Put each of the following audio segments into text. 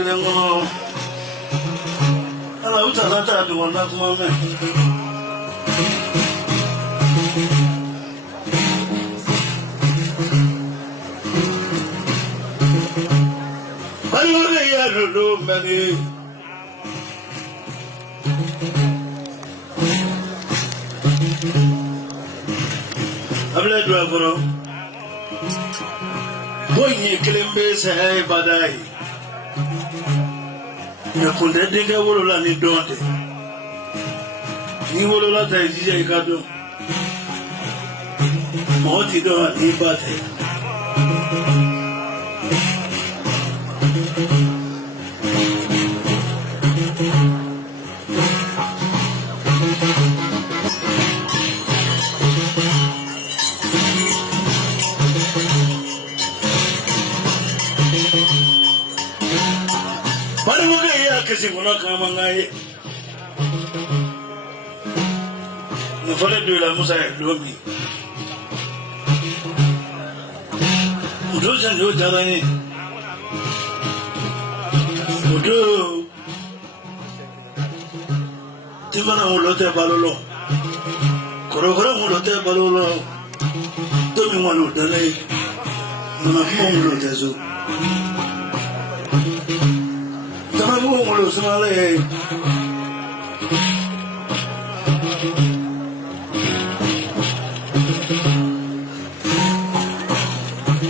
Makilango. Ala utalata duwana kumame. Ayure ya lulu mani. Abla dua kono. Boy ni kelembe sai badai. Ya kunde dinga wolo la ni donte. Ni wolo la tai jija ikado. Moti do ni bate. Kasi kuna kama ngai mfale de la musa lomi udoja ndio jarani udo tibana mulote balolo korokoro mulote balolo tomi malu dale mama mulote zo Somali.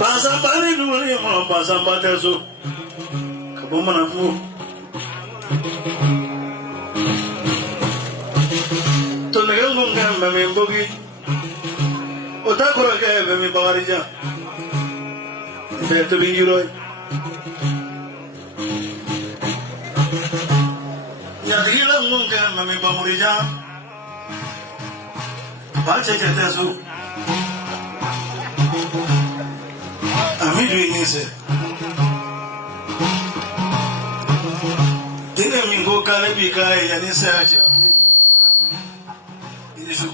Pasambani dulu mau pasambati itu, kamu mana fu? Tuh negara mungkin memang bogi, otak kurang kayak memang bawarija, betul binjuroi. Jadi hilang mungkin mami bamurija, baca cerita su, amidu ini se, tidak minggu kali bikai yani saja, ini su,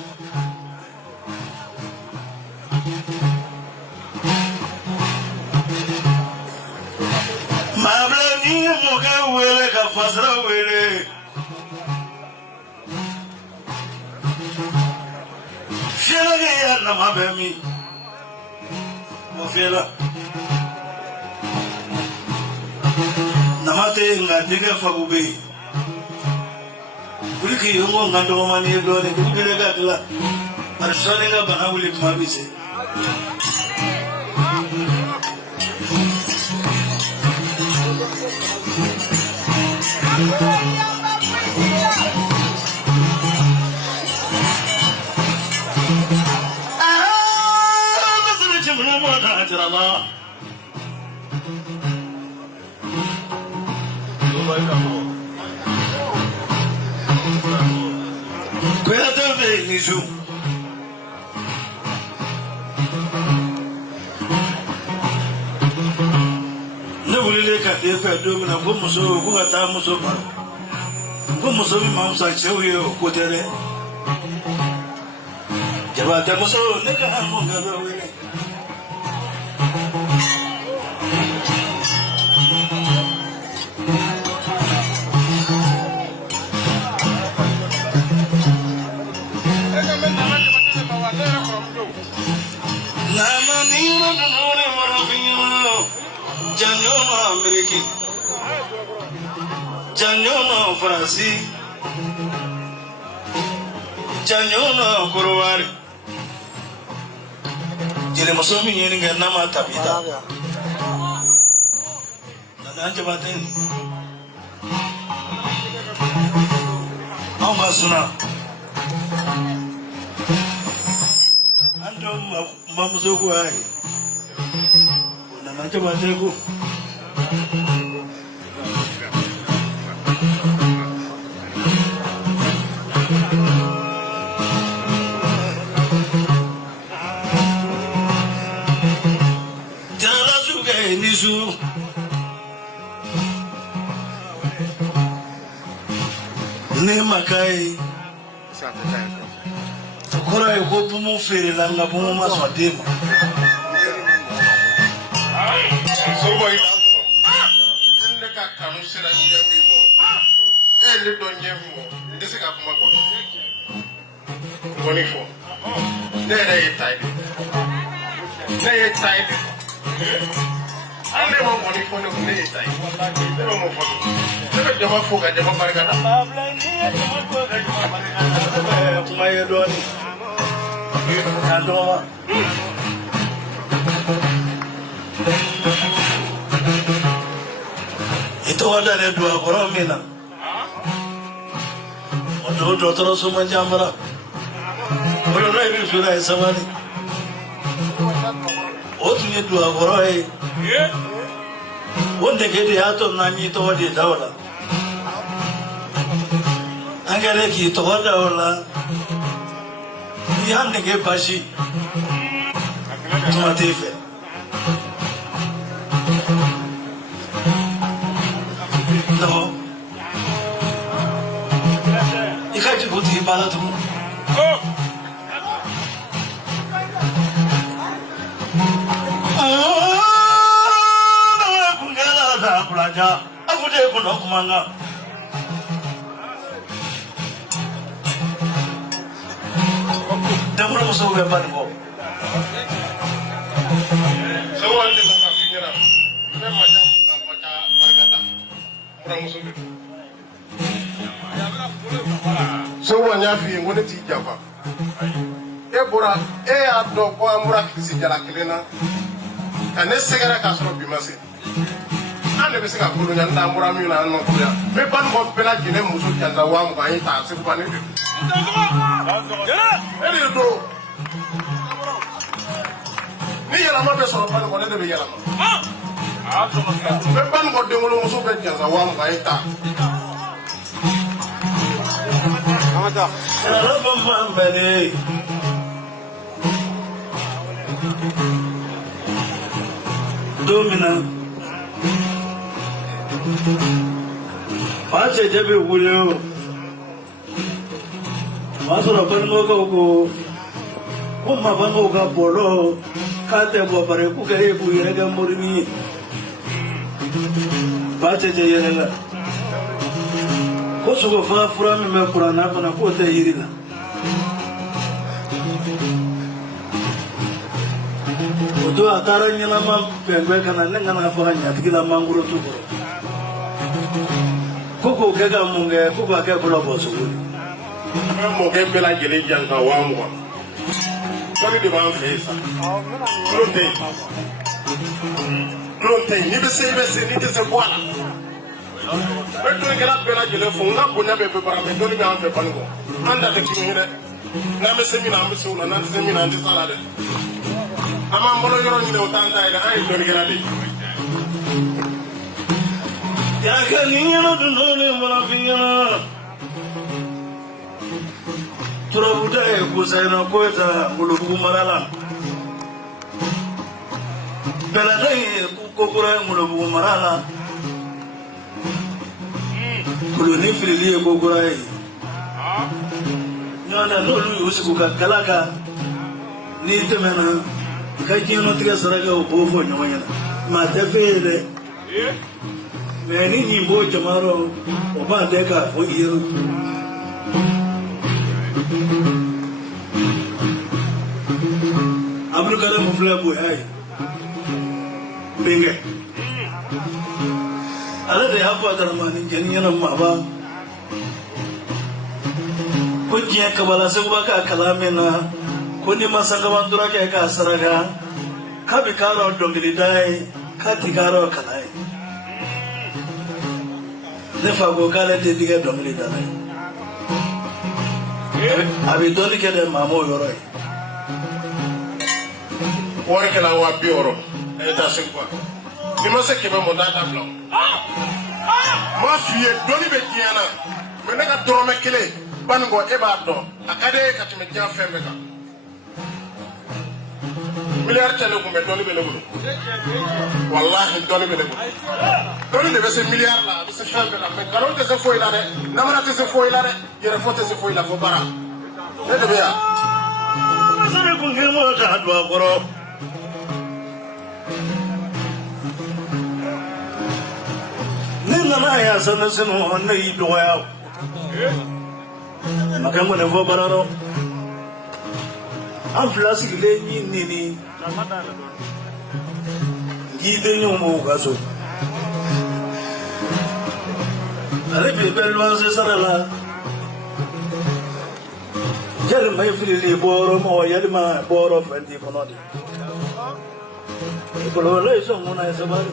mabla ni muka wele kafasra wele. Fiela ya nama bemi, fiela. Nama te ngadiga fagube. Buli ki yungo ngando mani dole buli lega kala. Arsane ga bana buli mabise. Allah. Kuya tabe nisu. Ne wulile ka te fa do na ko muso ko ka ta muso ba. Ko muso bi ma sa chewe ko tere. Jaba ta muso ne ka mo ga ba wele. Ameriki Janyono Fransi Janyono Kurwari Jere masomi nyeni nga nama tabita Nana baten Aunga suna Ando mamuzoku hai Nana bateku Nisu ne makai kora ko bumu fere la nga bumu maswa demo so boy inde ka kanu le don ye mo de se ka kuma ko ngoni fo ne ye tai ale mo ngoni fo ne ye tai ne mo fo ne jama fo ka jama barka da kuma ye doni kandoma ito wada ne dua koro mina odo dotoro suma jambara odo na ibi sura esamani otu ye dua koro e wonde kedi ato nani to wadi dawla angere ki to dawla yande ke bashi tumatefe no ikaji buti bala tu kungela da kulaja afude kuno kumanga demuro muso be bango so wande na finyara ne ma ja ka barka da mura muso be so wanya fi ngone ti jafa e bora e ado ko amura kisi jala kelena kane segara ka so bi mase ane be se ka kulu nyanda amura mi na no kuya me ban ko pela jine muso janda wa mu kan ta se ko ne bi ele do ni yala ma be so ban ko ne be yala ma me ban ko de ngolo muso be janda wa mu kan ta domina pace jabe wulio masoro bango ko kuma bango ka bolo kate bo bare ku kare bu yere ga murmi pace je yere la ko sugo fa fura mi me qur'ana bana ko te yirila odo atara nyala ma bembe kana nenga na fa nya tigila manguro tu koko kega munge koko ake kula boso mo ke bela jele janga wa mo ko ni de ban fesa Clonte ni be se ni te se boala beto ngela bela jele fo nga bonya be be bara me do ni an fe bango anda de kimi re na me se mi na me se una na se mi na ndi sala de ama mbolo yoro ni o tanda ida ay do ni gela de ya ka ni no do no ni mala fiya turabuda e kusaina kweta mulubu marala bela dai kokora mulubu marala kuloni filili e kokora e nyana no lu usiku kalaka ni temena kajino tiga saraga o bofo nyawanya ma tefele me ni nyimbo jamaro o ba deka fo yero Abdul Karim mufla boy ay binge ala de hafa darmani janiyan maba ko jiya kabala sai ba ka kalamena ko ni masanga bandura ke ka saraga ka bi karo dongili dai ka ti karo kalai ne fa go kala de diga dongili dai abi doli ke de mamo yoro wore kala wa bi oro e ta se kwa ni ma se ke ba mo data blo ma fiye doni be kiana me ne ka doro me kele bango e ba do akade ka time jan fembe ka milliard tele ko me doni be lebulo wallahi doni be lebulo doni de be se milliard la be se fembe la me karo te se foi la de na mana te se foi la de yere fote se foi la fo bara ne de be ya sare ko ngemo ta do goro nina na ya sana sino na yi do ya makango ne vo bararo an flasi le nini gide nyomo gaso ale be belwa se sarala jere mai fili boro mo yali ma boro fendi konodi ko lo le so mona e sabari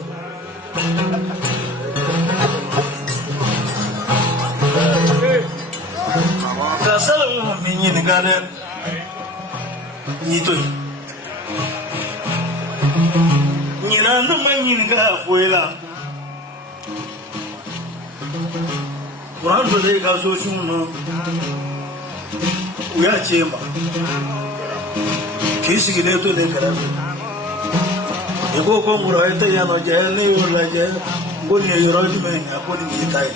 kasala mo minyi ni gane ni to ni na ndo manyi ni ga fuela Quando dei caso sono uya chemba kisi gineto de karabe ego ko mura ita ya no je ne yo la je boni yo ro di men ya boni ni tai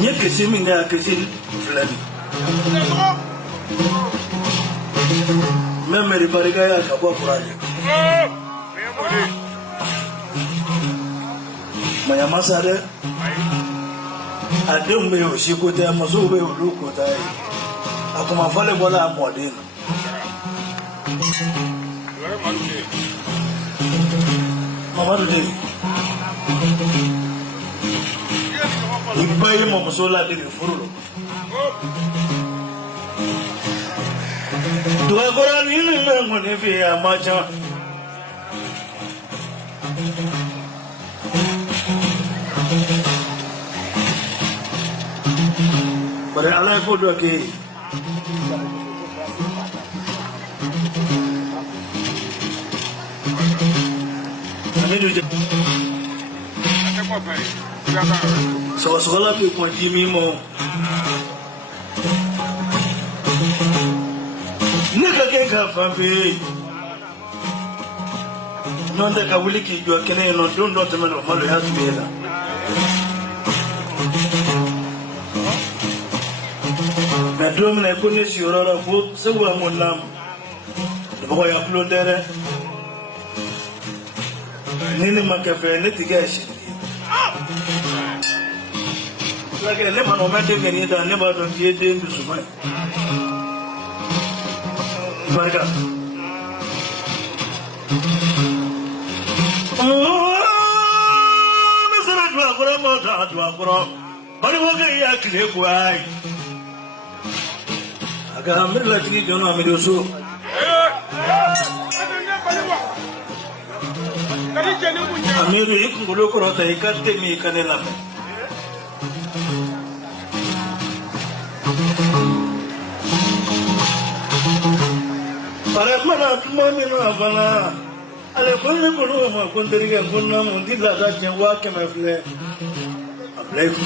ni kisi minga kisi fulani memori bariga ya ka bo furaje maya masare adum be o shiko te amaso be o loko tai akuma fale bola amode mama de ibaye mo musola de furulo do agora ni na ngone fe amacha But I like what okay. So la people give me more. Nigga can't have family. Not that I will keep you a cannon, don't know the man of Molly has to be there. Na drum na kone shirora ko sawa monam da ba ya plondere nini makafe ne tiga shi lage le mano mate ngeni da ne ba don die de ndu sumai barka na sara dwa kora mo da dwa kora bari wo ga ya kile ko ai Amir lakini jono amir usu. Amir iku ngolo ko rota ikatte mi kanela. Para mana mami no avana. Ale konne bolu ma kondiriga konna mundi la da jenwa ke mafle. Ableko.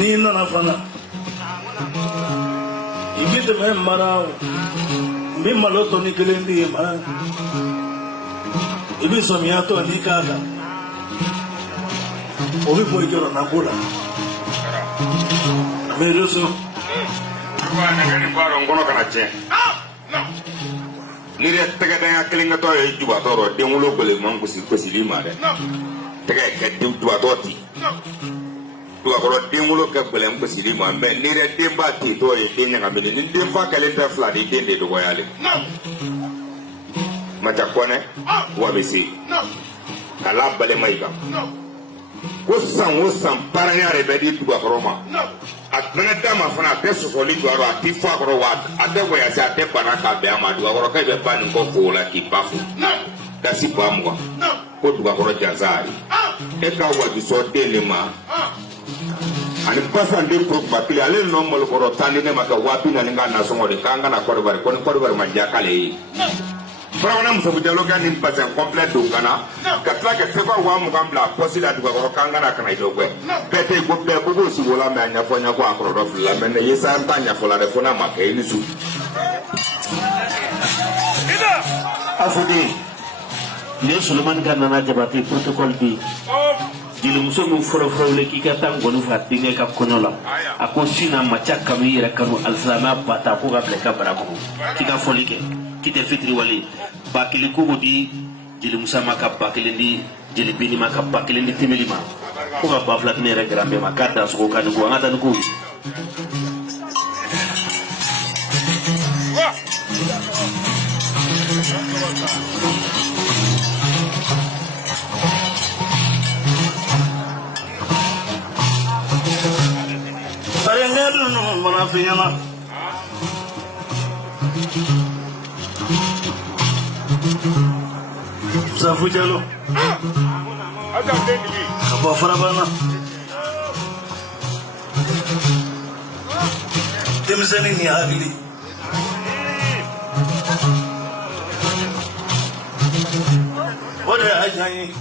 Nina na fana ibite me marao mbi maloto ni kelendi ma ibi somiato ni kaka obi boy joro na bula ameruso wana ngani baro ngono kana che ni re tega da kelinga to e juba to ro de ngulo gole man ko si lima de tega ke de juba to ti tu akoro dengulo ka gbelem ko sili mo ambe ni re demba ti to e denya ngambe ni demba kale ta fla di dende do yale ma ta kone wa bisi kala bale maiga ko san paranyare be di tu akoro ma atana dama fana beso so li garo ati fa akoro wa ade wo ya sa ate baraka be amadu akoro ka be ban ko fo la ki bafu da si pamwa ko tu akoro jazari e ka wa di so dele ma ani pasan de pro bakili ale no mol koro tani ne maka wapi na nga na songo de kanga na korbar manja kale Farawana musabu jalo kan ni pasan complete do kana katla ke sefa wa mu gambla posila du koro kanga na kana do gwe bete go be go si wola me anya fonya ko akoro do fla me ne yesa ntanya fola de fona maka ni su ida afudi ne Suleman kan na jabati protocol bi jili muso mu foro le ki ka tan gonu fa dinga ka konola ako sina macha kami yere kanu alzama bata ko ga bleka barako ki ka folike ki te fitri wali bakili ko di jeli musa maka bakilindi jeli bini maka bakilindi timelima ko ka baflat ne re grambe maka da so ka ni ko ngata ni ko no mana finyana Safu jalo Kabo farabana Temzani ni agli Wada ajayi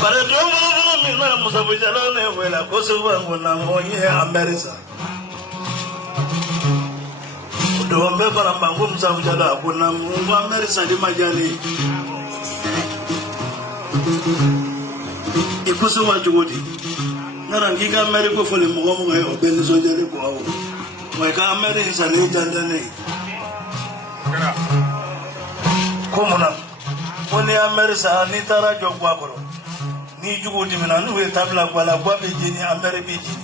Para domo mina musafu jalo ne wela kosuwa ngona monye Amerisa Dombe para bangu musafu jalo kuna mungu Amerisa di majani Ikusuwa jugodi Nara ngiga Ameriko fole mungu yo benizo jale kwa awo Mweka Amerisa ni jandane Komuna Woni Amerisa ni tara jogwa koro Ni jugodi mina nuwe tabla kwa la kwa bejini Ameri bejini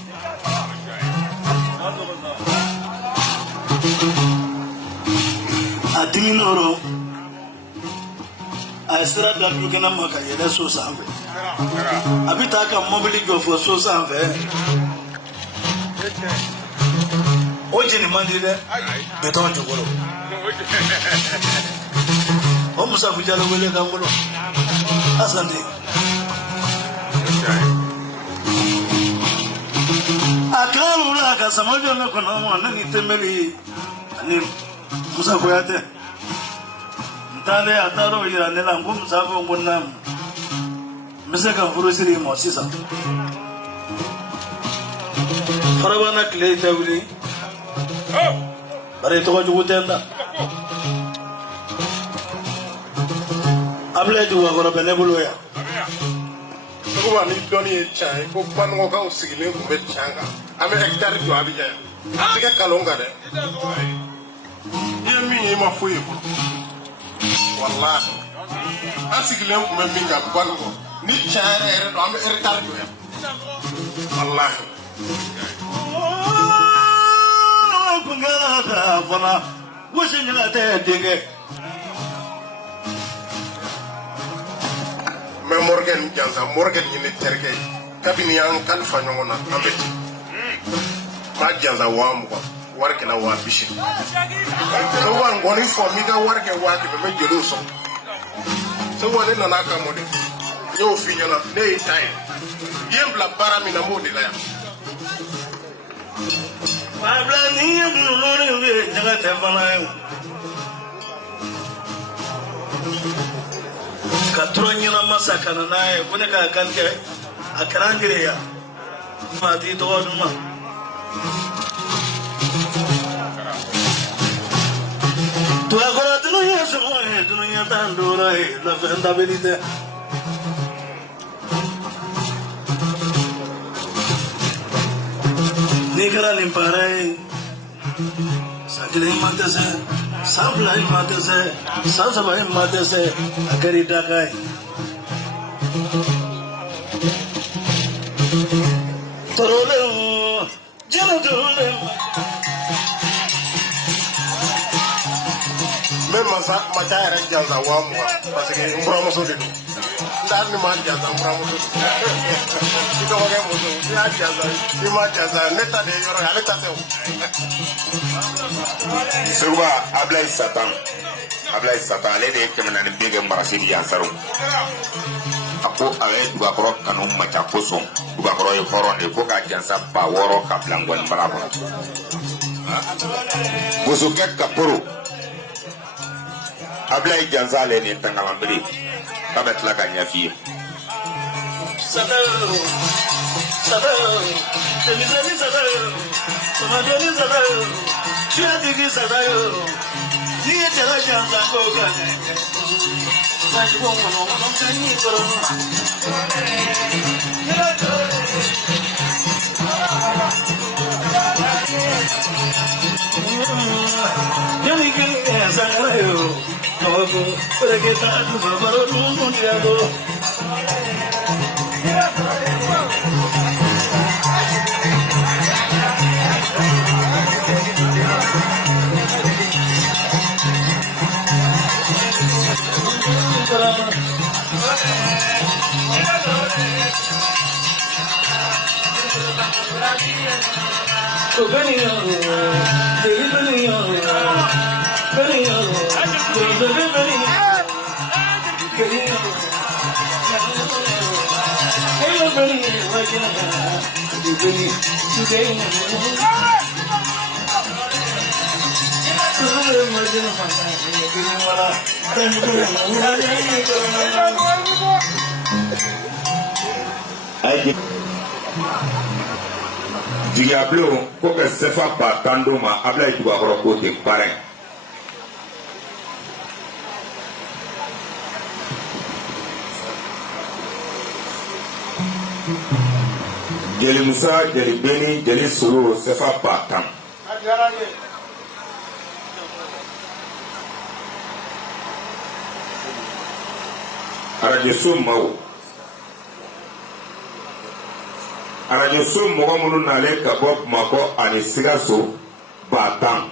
Adini noro Aisra dadu kena maka yele so sanve Abita aka mobili gofo so sanve Oji ni mandile beton jogoro Omusa fujalo wele kangolo Asante Akalu la kasamojo na kuna mwana ni temeli Ani Musa koyate Ntale ataro ira nela ngum sabo ngona Miseka furusiri mo sisa Farabana kile tawli Bare to jugutenda Able juwa goro benebulo ya Ko ni doni chai ko pango ka usigile ko bet changa ame hectare do abija sika kalonga de yemi ma fuyi ko wallahi asigile ko men binga pango ni chai ere do ame hectare do ya wallahi kungala ta fana woshin la te dege mais Morgan Janza Morgan yini terke kabini an kalfa nyongona ambeti ma Janza wa mu warke na wa bishi so wan goni fo mi ga warke wa ke be jelo so wan na na ka mode yo fi nyana ne tay yem la bara mi na mode la ya ma bla ni ya du lo re be nyaga te fana yo Katronyina masakana naye kune ka kanke akrangire ya mati to duma to agora tu no yeso tu no yata ndora la fenda benite Nikara limpare Sakile matese Savla matese Savsaba matese Agari dakai Torole Jeno torole même masa era Janza wa mu parce que mbramo so de ndar ni ma Janza mbramo so ti do ga mo so ya Janza ni ma Janza neta de yoro ya neta te Seguba Ablaye Satan ale de kemena ni bege marasili ya saru ako ale duga koro kanu macha koso duga koro e foro ne ko ka Janza ba woro ka blangwan barabo boso ke kaporo Ablaye Janza ale ni tangalambiri tabet la ganya fi Sadao Temizani sadao Tomadoni sadao Chiadigi sadao Niye tera Janza koga Sanji bongo no mo tani korono Yani Sangarayo, Novo, Regeta, Bavaro, Mundiado. Diablo, porque se fa batando ma habla y tu agro côté parrain. Jeli Musa, Jeli Beni, Jeli Suru, se fa battant. Arajesu Mao. Arajesu mɔgɔ minnu nalen ka bɔ Bamakɔ ani Sikaso battant.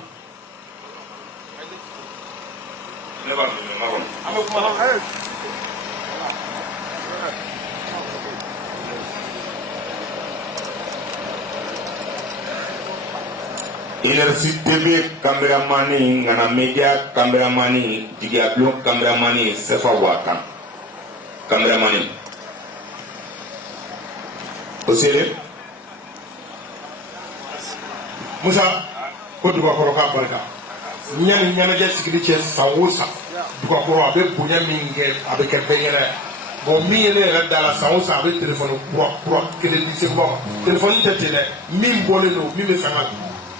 Inersi TV caméramani, Ngana Media caméramani, Diablo caméramani, Sefa Watan caméramani. Osele Musa ko dugakɔrɔ ka barika ɲani ɲɛnajɛ sigili cɛ san o san dugakɔrɔ a bɛ bonya min kɛ a bɛ kɛ bɛɛ ɲɛna bon min ye ne yɛrɛ da la san o san a bɛ telefɔni kura kelen di Seguba ma telefɔni tɛ ten dɛ min bɔlen don min bɛ fɛ ka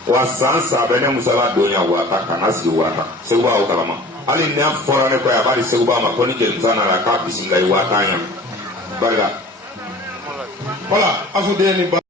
wa san sa bɛ ne musala don ya Wata kana sigi Wata Seguba o kalama hali n'a fɔra ne kɔ a b'a di Seguba ma ko ni Jeli Musa nana k'a bisimila Wata ɲɛ barika voilà aso den ni